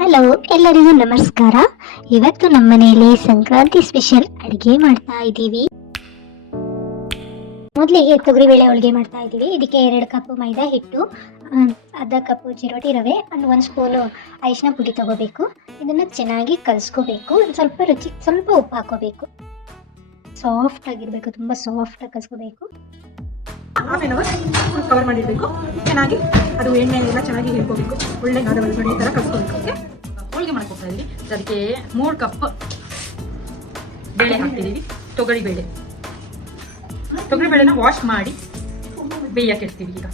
Hello, ಎಲ್ಲರಿಗೂ ನಮಸ್ಕಾರ. ಇವತ್ತು ನಮ್ಮ ಮನೆಯಲ್ಲಿ ಸಂಕ್ರಾಂತಿ ಸ್ಪೆಷಲ್ ಅಡಿಗೆ ಮಾಡ್ತಾ ಇದ್ದೀವಿ. ಮೊದಲಿಗೆ ತೊಗರಿಬೇಳೆ ಹೋಳಿಗೆ ಮಾಡ್ತಾ ಇದ್ದೀವಿ. ಇದಕ್ಕೆ 2 ಕಪ್ ಮೈದಾ ಹಿಟ್ಟು, ಅರ್ಧ ಕಪ್ ಚಿರೋಟಿ ರವೆ, 1 ಸ್ಪೂನು ಅರಿಶಿನ ಪುಡಿ ತಗೋಬೇಕು. ಇದನ್ನು ಚೆನ್ನಾಗಿ ಕಲಿಸ್ಕೋಬೇಕು. ಸ್ವಲ್ಪ ಸ್ವಲ್ಪ ಉಪ್ಪು ಹಾಕೋಬೇಕು. ಸಾಫ್ಟ್ ಆಗಿರಬೇಕು, ತುಂಬ ಸಾಫ್ಟಾಗಿ ಕಲಿಸ್ಕೋಬೇಕು. Half an hour full cover ಮಾಡಿರಬೇಕು. ಚೆನ್ನಾಗಿ ಅದು ಎಣ್ಣೆ ಎಲ್ಲ ಚೆನ್ನಾಗಿ ಹಿಡ್ಕೋಬೇಕು. ಒಳ್ಳೆ ನಾದ ಒಳಗಡೆ ಈ ಥರ ಕಲಿಸ್ಕೋಬೇಕು. ಓಕೆ, ಹೋಳಿಗೆ ಮಾಡಕ್ಕೆ ಹೋಗ್ತಾ ಇದ್ದೀವಿ. ಅದಕ್ಕೆ 3 ಕಪ್ ಬೇಳೆ ಹಾಕ್ತಿದ್ದೀವಿ. ತೊಗರಿ ಬೇಳೆನ ವಾಶ್ ಮಾಡಿ ಬೇಯಕ್ಕೆ ಇಡ್ತೀವಿ. ಈಗ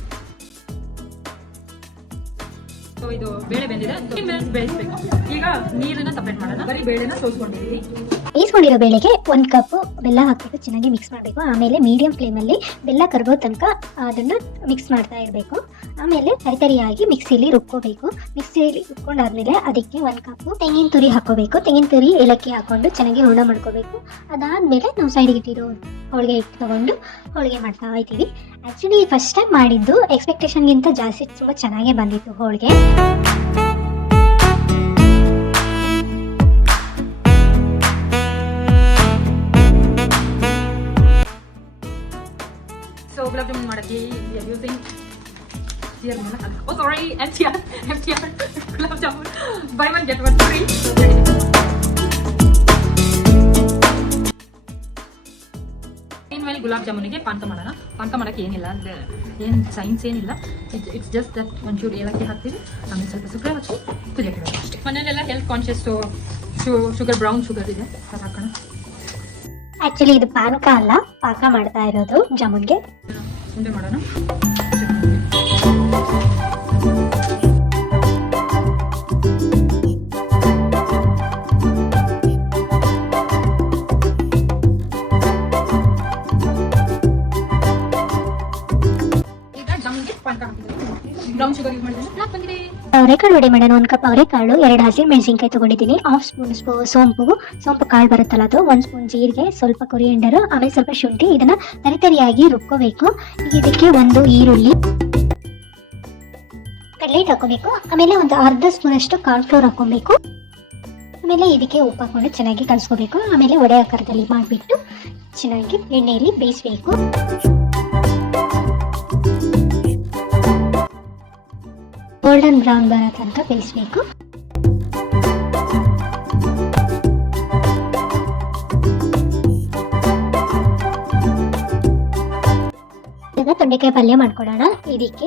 ಇದು ಬೇಳೆ ಬೆಂದಿದೆ, 3 ಮಿನಿಟ್ಸ್ ಬೇಯಿಸ್ಬೇಕು. ಈಗ ನೀರನ್ನ ಸಪ್ರೇಟ್ ಮಾಡೋಣ. ಬರೀ ಬೇಳೆನ ಸೋಸ್ಕೊಂಡಿದ್ದೀವಿ. ಬೇಯಿಸ್ಕೊಂಡಿರೋ ಬೇಳೆಗೆ 1 ಕಪ್ ಬೆಲ್ಲ ಹಾಕ್ಬಿಟ್ಟು ಚೆನ್ನಾಗಿ ಮಿಕ್ಸ್ ಮಾಡಬೇಕು. ಆಮೇಲೆ ಮೀಡಿಯಂ ಫ್ಲೇಮಲ್ಲಿ ಬೆಲ್ಲ ಕರಗೋ ತನಕ ಅದನ್ನು ಮಿಕ್ಸ್ ಮಾಡ್ತಾ ಇರಬೇಕು. ಆಮೇಲೆ ತರಿತರಿಯಾಗಿ ಮಿಕ್ಸಿಲಿ ರುಬ್ಕೋಬೇಕು. ಮಿಕ್ಸಿಯಲ್ಲಿ ರುಬ್ಕೊಂಡಾದ್ಮೇಲೆ ಅದಕ್ಕೆ 1 ಕಪ್ ತೆಂಗಿನ ತುರಿ ಹಾಕೋಬೇಕು. ತೆಂಗಿನ ತುರಿ ಏಲಕ್ಕಿ ಹಾಕೊಂಡು ಚೆನ್ನಾಗಿ ಹೂರ್ಣ ಮಾಡ್ಕೋಬೇಕು. ಅದಾದಮೇಲೆ ನಾವು ಸೈಡಿಗೆ ಇಟ್ಟಿರೋ ಹೋಳಿಗೆ ಹಿಟ್ಟು ತೊಗೊಂಡು ಹೋಳಿಗೆ ಮಾಡ್ತಾ ಇದ್ದೀವಿ. ಆ್ಯಕ್ಚುಲಿ ಫಸ್ಟ್ ಟೈಮ್ ಮಾಡಿದ್ದು ಎಕ್ಸ್ಪೆಕ್ಟೇಷನ್ಗಿಂತ ಜಾಸ್ತಿ ತುಂಬ ಚೆನ್ನಾಗೇ ಬಂದಿತ್ತು ಹೋಳಿಗೆ. ಸೊ ಗುಲಾಬ್ ಜಾಮೂನ್ ಮಾಡೋಕ್ಕೆ using MTR gulab jamun by 1 get 1 free. ಗುಲಾಬ್ ಜಾಮೂನಿಗೆ ಪಾನಕ ಮಾಡೋಣ. ಪಾನಕ ಮಾಡೋಕ್ಕೆ ಏನಿಲ್ಲ, ಅಂದರೆ ಏನು ಸೈನ್ಸ್ ಏನಿಲ್ಲ. ಇಟ್ಸ್ ಜಸ್ಟ್ ದಟ್ ಒಂಚೂರು ಏಲಕ್ಕಿ ಹಾಕ್ತೀವಿ, ಆಮೇಲೆ ಸ್ವಲ್ಪ ಸಕ್ಕರೆ ಹಾಕಿ ಕುದಿಯಕ್ಕೆ ಇಡೋದು ಅಷ್ಟೇ. ಮನೆಯಲ್ಲೆಲ್ಲ health conscious sugar, brown sugar ಇದೆ, ಅದು ಹಾಕೋಣ. ಆ್ಯಕ್ಚುಲಿ ಇದು ಪಾನಕ ಅಲ್ಲ, ಪಾಕ ಮಾಡ್ತಾ ಇರೋದು ಜಾಮೂನ್ಗೆ. ಉಂಡೆ ಮಾಡೋಣ. ಬ್ರೌನ್ ಶುಗರ್ ಯೂಸ್ ಮಾಡಿದ್ರೆ ಯಾಕೆ ಬಂದಿದೆ? ಅವರೆಕಾಳು ರೆಡಿ ಮಾಡೋಣ. 1 ಕಪ್ ಅವರೆಕಾಳು, 2 ಹಸಿರು ಮೆಣಸಿನ್ಕಾಯಿ ತೊಗೊಂಡಿದ್ದೀನಿ, 1/2 ಸ್ಪೂನ್ ಸೋಂಪು ಕಾಳು ಬರುತ್ತಲ್ಲ ಅದು, 1 ಸ್ಪೂನ್ ಜೀರಿಗೆ, ಸ್ವಲ್ಪ ಕೊರಿಯಂಡರು, ಆಮೇಲೆ ಸ್ವಲ್ಪ ಶುಂಠಿ. ಇದನ್ನು ತರಿತರಿಯಾಗಿ ರುಬ್ಕೋಬೇಕು. ಇದಕ್ಕೆ 1 ಈರುಳ್ಳಿ, ಕಡಲೆ ಹಿಟ್ಟು ಹಾಕೋಬೇಕು. ಆಮೇಲೆ ಒಂದು ಅರ್ಧ ಸ್ಪೂನಷ್ಟು ಕಾರ್ನ್ಫ್ಲೋರ್ ಹಾಕೊಬೇಕು. ಆಮೇಲೆ ಇದಕ್ಕೆ ಉಪ್ಪು ಹಾಕೊಂಡು ಚೆನ್ನಾಗಿ ಕಲಿಸ್ಕೋಬೇಕು. ಆಮೇಲೆ ವಡೆ ಆಕಾರದಲ್ಲಿ ಮಾಡಿಬಿಟ್ಟು ಚೆನ್ನಾಗಿ ಎಣ್ಣೆಯಲ್ಲಿ ಬೇಯಿಸಬೇಕು. ಗೋಲ್ಡನ್ ಬ್ರೌನ್ ಬರೋ ತನಕ ಬೇಯಿಸಬೇಕು. ಈಗ ತೊಂಡೆಕಾಯಿ ಪಲ್ಯ ಮಾಡ್ಕೊಳ್ಳೋಣ. ಇದಕ್ಕೆ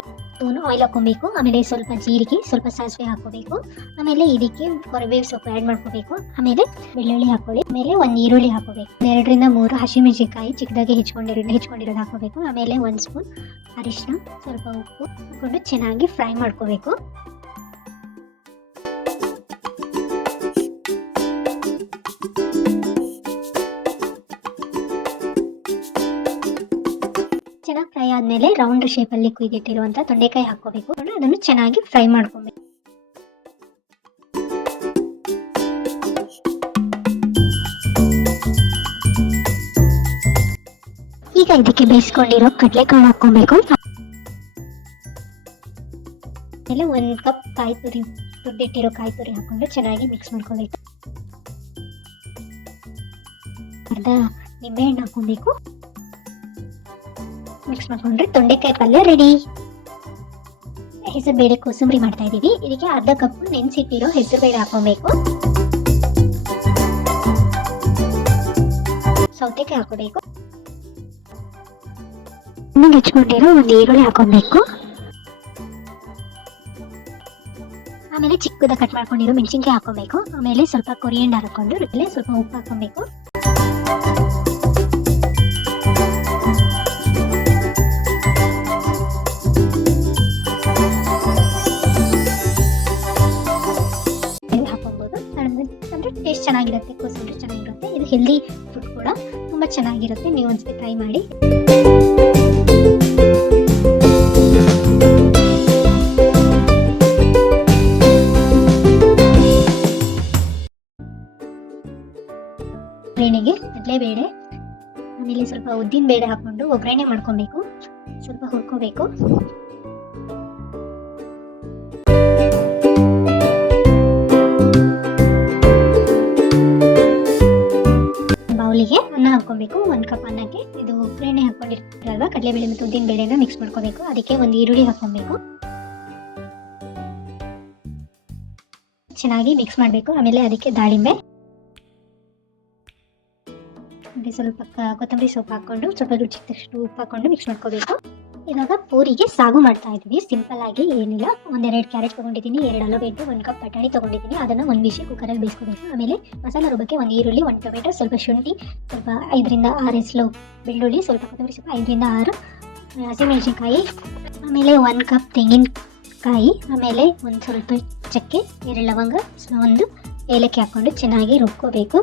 ಆಯಿಲ್ ಹಾಕೊಬೇಕು. ಆಮೇಲೆ ಸ್ವಲ್ಪ ಜೀರಿಗೆ, ಸ್ವಲ್ಪ ಸಾಸಿವೆ ಹಾಕೋಬೇಕು. ಆಮೇಲೆ ಇದಕ್ಕೆ ಕರಿಬೇವು ಸೊಪ್ಪು ಆ್ಯಡ್ ಮಾಡ್ಕೋಬೇಕು. ಆಮೇಲೆ ಬೆಳ್ಳುಳ್ಳಿ ಹಾಕೊಳ್ಳಿ. ಆಮೇಲೆ 1 ಈರುಳ್ಳಿ ಹಾಕೋಬೇಕು. 2 ರಿಂದ 3 ಹಸಿಮೆಣಸಿನಕಾಯಿ ಚಿಕ್ಕದಾಗಿ ಹೆಚ್ಕೊಂಡಿರೋದು ಹಾಕೋಬೇಕು. ಆಮೇಲೆ 1 ಸ್ಪೂನ್ ಅರಿಶಿನ, ಸ್ವಲ್ಪ ಉಪ್ಪು ಹಾಕೊಂಡು ಚೆನ್ನಾಗಿ ಫ್ರೈ ಮಾಡ್ಕೋಬೇಕು. ಚೆನ್ನಾಗಿ ಫ್ರೈ ಆದಮೇಲೆ ರೌಂಡ್ ಶೇಪಲ್ಲಿ ಕುಯ್ದಿಟ್ಟಿರುವಂಥ ತೊಂಡೆಕಾಯಿ ಹಾಕೋಬೇಕು. ಅದನ್ನು ಚೆನ್ನಾಗಿ ಫ್ರೈ ಮಾಡ್ಕೊಬೇಕು. ಈಗ ಇದಕ್ಕೆ ಬೇಯಿಸ್ಕೊಂಡಿರೋ ಕಡಲೆಕಾಳು ಹಾಕೊಬೇಕು. ಆಮೇಲೆ 1 ಕಪ್ ಕಾಯಿ ತುರಿ, ತುರಿದಿಟ್ಟಿರೋ ಕಾಯಿ ತುರಿ ಹಾಕೊಂಡು ಚೆನ್ನಾಗಿ ಮಿಕ್ಸ್ ಮಾಡ್ಕೋಬೇಕು. ಅರ್ಧ ನಿಂಬೆಹಣ್ಣು ಹಾಕೊಬೇಕು. ಮಿಕ್ಸ್ ಮಾಡ್ಕೊಂಡ್ರೆ ತೊಂಡೆಕಾಯಿ ಪಲ್ಯ ರೆಡಿ. ಹೆಸರುಬೇಳೆ ಕೋಸಂಬರಿ ಮಾಡ್ತಾ ಇದ್ದೀವಿ. ಇದಕ್ಕೆ ಅರ್ಧ ಕಪ್ ನೆನೆಸಿಟ್ಟಿರೋ ಹೆಸರುಬೇಳೆ ಹಾಕೊಬೇಕು. ಸೌತೆಕಾಯಿ ಹಾಕೋಬೇಕು. ಹೆಚ್ಕೊಂಡಿರೋ 1 ಈರುಳ್ಳಿ ಹಾಕೊಬೇಕು. ಆಮೇಲೆ ಚಿಕ್ಕದ ಕಟ್ ಮಾಡ್ಕೊಂಡಿರೋ ಮೆಣಸಿನ್ಕಾಯಿ ಹಾಕೋಬೇಕು. ಆಮೇಲೆ ಸ್ವಲ್ಪ ಕೊರಿಯಂಡರ್ ಹಾಕೊಂಡು ಸ್ವಲ್ಪ ಉಪ್ಪು ಹಾಕೊಬೇಕು. ಟೇಸ್ಟ್ ಚೆನ್ನಾಗಿರುತ್ತೆ, ಕೋಸಂಬರಿ ಚೆನ್ನಾಗಿರುತ್ತೆ. ಇದು ಹೆಲ್ದಿ ಫುಡ್ ಕೂಡ, ತುಂಬ ಚೆನ್ನಾಗಿರುತ್ತೆ. ನೀವು ಒಂದ್ಸತಿ ಟ್ರೈ ಮಾಡಿ. ಒಗ್ಗರಣೆಗೆ ಕಡಲೆಬೇಳೆ, ಆಮೇಲೆ ಸ್ವಲ್ಪ ಉದ್ದಿನ ಬೇಳೆ ಹಾಕೊಂಡು ಒಗ್ಗರಣೆ ಮಾಡ್ಕೊಬೇಕು. ಸ್ವಲ್ಪ ಹುರ್ಕೋಬೇಕು. ಕಡಲೆಬೇಳೆ ಮತ್ತು ಉದ್ದಿನ ಬೇಳೆನ ಮಿಕ್ಸ್ ಮಾಡ್ಕೋಬೇಕು. ಅದಕ್ಕೆ ಒಂದು ಈರುಳ್ಳಿ ಹಾಕ್ಕೊಬೇಕು, ಚೆನ್ನಾಗಿ ಮಿಕ್ಸ್ ಮಾಡಬೇಕು. ಆಮೇಲೆ ಅದಕ್ಕೆ ದಾಳಿಂಬೆ, ಸ್ವಲ್ಪ ಕೊತ್ತಂಬರಿ ಸೊಪ್ಪು ಹಾಕ್ಕೊಂಡು ಸ್ವಲ್ಪ ರುಚಿಗೆ ತಕ್ಕಷ್ಟು ಉಪ್ಪು ಹಾಕ್ಕೊಂಡು ಮಿಕ್ಸ್ ಮಾಡ್ಕೋಬೇಕು. ಇವಾಗ ಪೂರಿಗೆ ಸಾಗು ಮಾಡ್ತಾ ಇದ್ದೀವಿ. ಸಿಂಪಲ್ ಆಗಿ ಏನಿಲ್ಲ, 1-2 ಕ್ಯಾರೆಟ್ ತೊಗೊಂಡಿದ್ದೀನಿ, 2 ಆಲೂಗೆಡ್ಡೆ, 1 ಕಪ್ ಬಟಾಣಿ ತೊಗೊಂಡಿದ್ದೀನಿ. ಅದನ್ನು 1 ವಿಷಲ್ ಕುಕ್ಕರಲ್ಲಿ ಬೇಯಿಸ್ಕೋಬೇಕು. ಆಮೇಲೆ ಮಸಾಲ ರುಬ್ಬಕ್ಕೆ 1 ಈರುಳ್ಳಿ, 1 ಟೊಮೆಟೊ, ಸ್ವಲ್ಪ ಶುಂಠಿ, ಸ್ವಲ್ಪ 5ರಿಂದ 6 ಎಸ್ಲು ಬೆಳ್ಳುಳ್ಳಿ, ಸ್ವಲ್ಪ ಕೊತ್ತಂಬರಿ ಸೊಪ್ಪು, 5ರಿಂದ 6 ಹಸಿಮೆಣಸಿನ್ಕಾಯಿ, ಆಮೇಲೆ 1 ಕಪ್ ತೆಂಗಿನಕಾಯಿ, ಆಮೇಲೆ ಒಂದು ಸ್ವಲ್ಪ ಚಕ್ಕೆ, 2 ಲವಂಗ, 1 ಏಲಕ್ಕಿ ಹಾಕ್ಕೊಂಡು ಚೆನ್ನಾಗಿ ರುಬ್ಕೋಬೇಕು.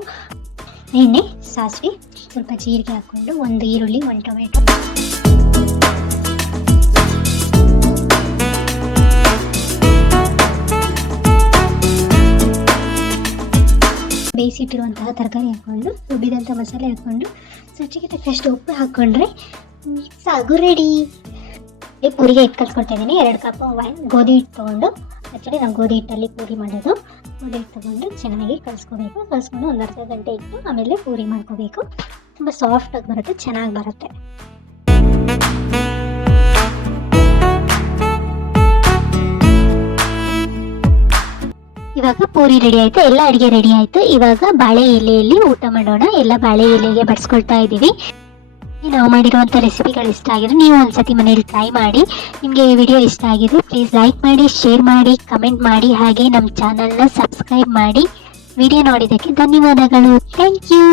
ಎಣ್ಣೆ, ಸಾಸಿವೆ, ಸ್ವಲ್ಪ ಜೀರಿಗೆ ಹಾಕ್ಕೊಂಡು 1 ಈರುಳ್ಳಿ, 1 ಟೊಮೆಟೊ, ಬೇಯಿಸಿಟ್ಟಿರುವಂತಹ ತರಕಾರಿ ಹಾಕ್ಕೊಂಡು ರುಬ್ಬಿದಂಥ ಮಸಾಲೆ ಹಾಕ್ಕೊಂಡು ರುಚಿಗೆ ತಕ್ಕಷ್ಟು ಉಪ್ಪು ಹಾಕ್ಕೊಂಡ್ರೆ ಸಾಗು ರೆಡಿ. ಪೂರಿಗೆ ಹಿಟ್ಟು ಕಲ್ಸ್ಕೊಳ್ತಾ ಇದ್ದೀನಿ. 2 ಕಪ್ ಗೋಧಿ ಹಿಟ್ಟು ತೊಗೊಂಡು, ಆ್ಯಕ್ಚುಲಿ ನಾವು ಗೋಧಿ ಹಿಟ್ಟಲ್ಲಿ ಪೂರಿ ಮಾಡೋದು. ಗೋಧಿ ಹಿಟ್ಟು ತೊಗೊಂಡು ಚೆನ್ನಾಗಿ ಕಲಿಸ್ಕೋಬೇಕು. ಕಲಿಸ್ಕೊಂಡು 1 ಅರ್ಧ ಗಂಟೆ ಇಟ್ಟು ಆಮೇಲೆ ಪೂರಿ ಮಾಡ್ಕೋಬೇಕು. ತುಂಬ ಸಾಫ್ಟಾಗಿ ಬರುತ್ತೆ, ಚೆನ್ನಾಗಿ ಬರುತ್ತೆ. ಇವಾಗ ಪೂರಿ ರೆಡಿ ಆಯಿತು, ಎಲ್ಲ ಅಡುಗೆ ರೆಡಿ ಆಯಿತು. ಇವಾಗ ಬಾಳೆ ಎಲೆಯಲ್ಲಿ ಊಟ ಮಾಡೋಣ. ಎಲ್ಲ ಬಾಳೆ ಎಲೆಗೆ ಬಡಿಸ್ಕೊಳ್ತಾ ಇದ್ದೀವಿ. ನಾವು ಮಾಡಿರುವಂಥ ರೆಸಿಪಿಗಳು ಇಷ್ಟ ಆಗಿದ್ರೆ ನೀವು ಒಂದ್ಸತಿ ಮನೇಲಿ ಟ್ರೈ ಮಾಡಿ. ನಿಮಗೆ ಈ ವಿಡಿಯೋ ಇಷ್ಟ ಆಗಿದ್ರೆ ಪ್ಲೀಸ್ ಲೈಕ್ ಮಾಡಿ, ಶೇರ್ ಮಾಡಿ, ಕಮೆಂಟ್ ಮಾಡಿ, ಹಾಗೆ ನಮ್ಮ ಚಾನಲ್ನ ಸಬ್ಸ್ಕ್ರೈಬ್ ಮಾಡಿ. ವಿಡಿಯೋ ನೋಡಿದ್ದಕ್ಕೆ ಧನ್ಯವಾದಗಳು. Thank you.